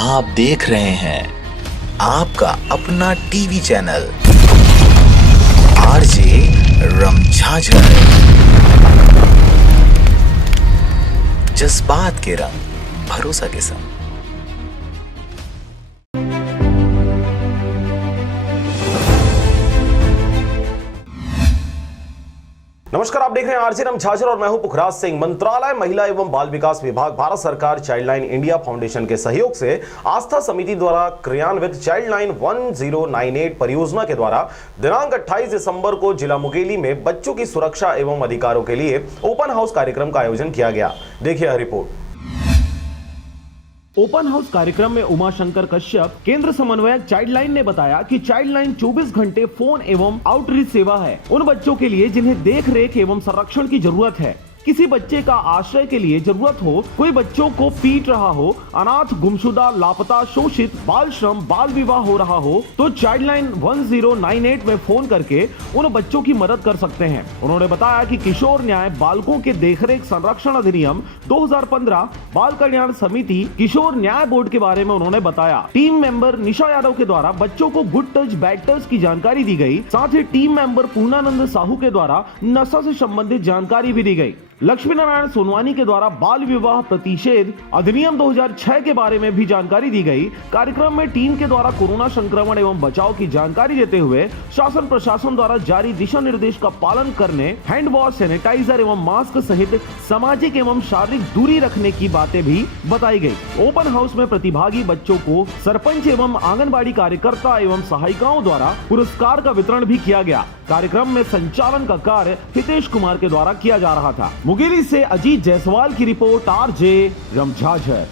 आप देख रहे हैं आपका अपना टीवी चैनल आरजे रमझाझर। जज्बात के रंग, भरोसा के संग। नमस्कार, आप देख रहे हैं आरजे रमझाझर और मैं हूं पुखराज सिंह। मंत्रालय महिला एवं बाल विकास विभाग, भारत सरकार, चाइल्ड लाइन इंडिया फाउंडेशन के सहयोग से आस्था समिति द्वारा क्रियान्वित चाइल्ड लाइन 1098 परियोजना के द्वारा दिनांक 28 दिसंबर को जिला मुंगेली में बच्चों की सुरक्षा एवं अधिकारों के लिए ओपन हाउस कार्यक्रम का आयोजन किया गया। देखिए यह रिपोर्ट। ओपन हाउस कार्यक्रम में उमाशंकर कश्यप, केंद्र समन्वयक चाइल्ड लाइन, ने बताया कि चाइल्ड लाइन 24 घंटे फोन एवं आउटरीच सेवा है उन बच्चों के लिए जिन्हें देख रेख एवं संरक्षण की जरूरत है। किसी बच्चे का आश्रय के लिए जरूरत हो, कोई बच्चों को पीट रहा हो, अनाथ, गुमशुदा, लापता, शोषित, बाल श्रम, बाल विवाह हो रहा हो, तो चाइल्ड लाइन 1098 में फोन करके उन बच्चों की मदद कर सकते हैं। उन्होंने बताया कि किशोर न्याय बालकों के देखरेख संरक्षण अधिनियम 2015, बाल कल्याण समिति, किशोर न्याय बोर्ड के बारे में उन्होंने बताया। टीम मेंबर निशा यादव के द्वारा बच्चों को गुड टच, बैड टच की जानकारी दी गई। साथ ही टीम मेंबर पूर्णानंद साहू के द्वारा नशा से संबंधित जानकारी भी दी गई। लक्ष्मी नारायण सोनवानी के द्वारा बाल विवाह प्रतिषेध अधिनियम 2006 के बारे में भी जानकारी दी गई। कार्यक्रम में टीम के द्वारा कोरोना संक्रमण एवं बचाव की जानकारी देते हुए शासन प्रशासन द्वारा जारी दिशा निर्देश का पालन करने, हैंड वॉश, सैनिटाइजर एवं मास्क सहित सामाजिक एवं शारीरिक दूरी रखने की बातें भी बताई गई। ओपन हाउस में प्रतिभागी बच्चों को सरपंच एवं आंगनबाड़ी कार्यकर्ता एवं सहायिकाओं द्वारा पुरस्कार का वितरण भी किया गया। कार्यक्रम में संचालन का कार्य हितेश कुमार के द्वारा किया जा रहा था। मुंगेली से अजीत जायसवाल की रिपोर्ट, आरजे रमझाझर।